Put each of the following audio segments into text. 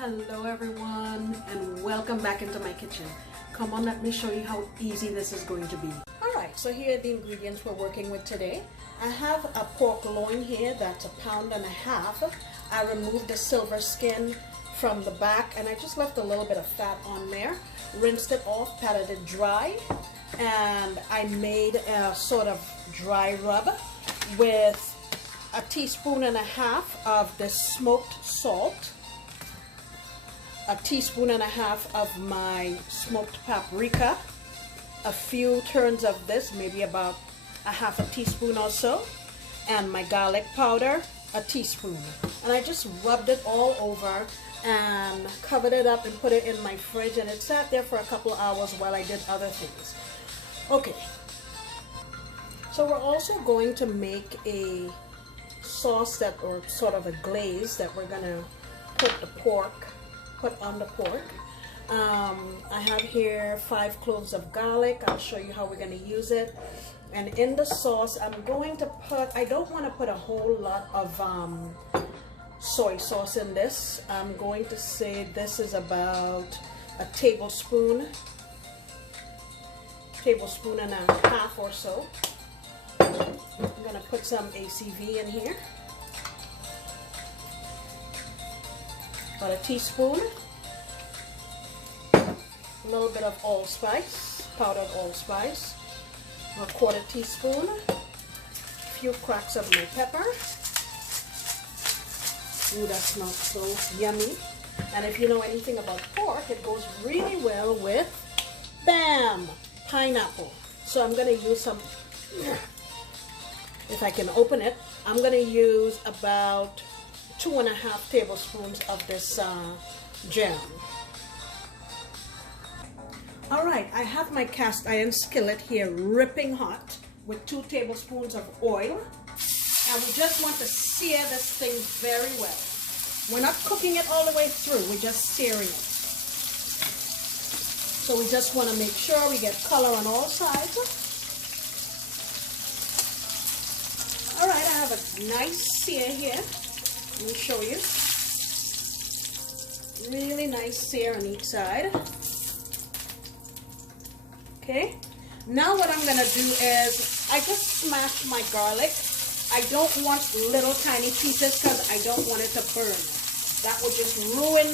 Hello everyone and welcome back into my kitchen. Come on, let me show you how easy this is going to be. Alright, so here are the ingredients we're working with today. I have a pork loin here that's 1.5 pounds. I removed the silver skin from the back and I just left a little bit of fat on there. Rinsed it off, patted it dry, and I made a sort of dry rub with 1.5 teaspoons of the smoked salt, 1.5 teaspoons of my smoked paprika, a few turns of this, maybe about 1/2 teaspoon or so, and my garlic powder, 1 teaspoon. And I just rubbed it all over and covered it up and put it in my fridge, and it sat there for a couple of hours while I did other things. Okay, so we're also going to make a sauce that, or sort of a glaze that we're gonna put on the pork. I have here 5 cloves of garlic. I'll show you how we're going to use it. And in the sauce, I'm going to put, I don't want to put a whole lot of soy sauce in this. I'm going to say this is about a tablespoon and a half or so. I'm going to put some ACV in here. About 1 teaspoon. A little bit of allspice, powdered allspice, 1/4 teaspoon, a few cracks of my pepper. Ooh, that smells so yummy. And if you know anything about pork, it goes really well with, bam, pineapple. So I'm going to use some, if I can open it, I'm going to use about 2.5 tablespoons of this jam. Alright, I have my cast iron skillet here ripping hot with 2 tablespoons of oil, and we just want to sear this thing very well. We're not cooking it all the way through, we're just searing it. So we just want to make sure we get color on all sides. Alright, I have a nice sear here. Let me show you. Really nice sear on each side. Okay, now what I'm going to do is I just smash my garlic. I don't want little tiny pieces because I don't want it to burn. That would just ruin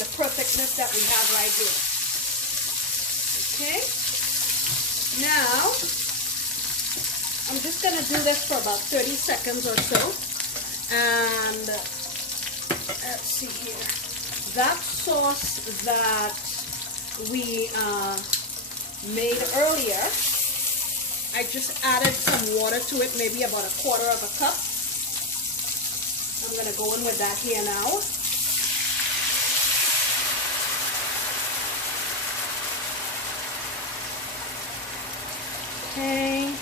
the perfectness that we have right here. Okay, now I'm just going to do this for about 30 seconds or so. And let's see here. That sauce that we made earlier, I just added some water to it, maybe about 1/4 cup. I'm going to go in with that here now. Okay.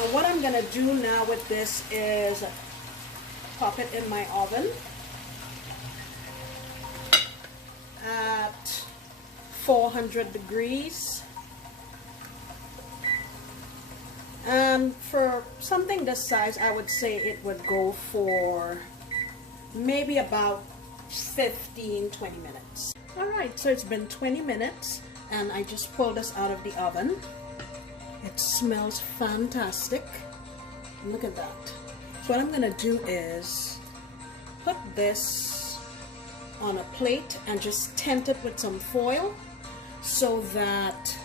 And what I'm going to do now with this is pop it in my oven at 400 degrees. And for something this size, I would say it would go for maybe about 15-20 minutes. Alright, so it's been 20 minutes and I just pulled this out of the oven. It smells fantastic. Look at that. So what I'm going to do is put this on a plate and just tent it with some foil so that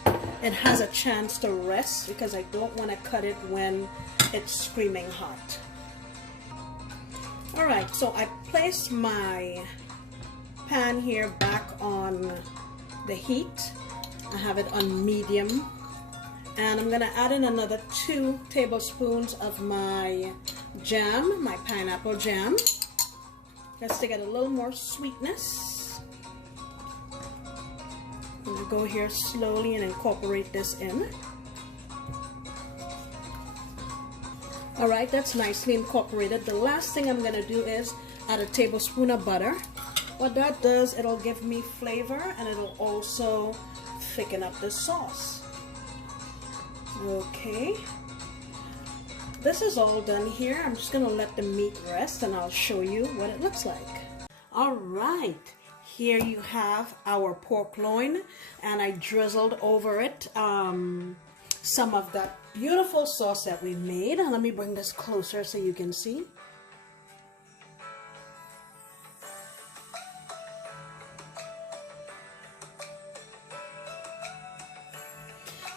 it has a chance to rest, because I don't want to cut it when it's screaming hot. Alright, so I placed my pan here back on the heat. I have it on medium. And I'm going to add in another 2 tablespoons of my jam, my pineapple jam, just to get a little more sweetness. I'm going to go here slowly and incorporate this in. Alright, that's nicely incorporated. The last thing I'm going to do is add a tablespoon of butter. What that does, it'll give me flavor and it'll also thicken up the sauce. Okay, this is all done here. I'm just gonna let the meat rest and I'll show you what it looks like. All right, here you have our pork loin, and I drizzled over it some of that beautiful sauce that we made. And let me bring this closer so you can see.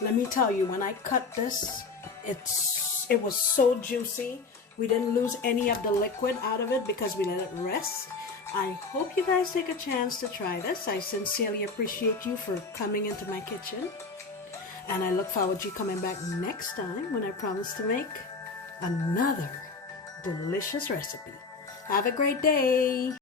Let me tell you, when I cut this, it was so juicy. We didn't lose any of the liquid out of it because we let it rest. I hope you guys take a chance to try this. I sincerely appreciate you for coming into my kitchen. And I look forward to you coming back next time when I promise to make another delicious recipe. Have a great day.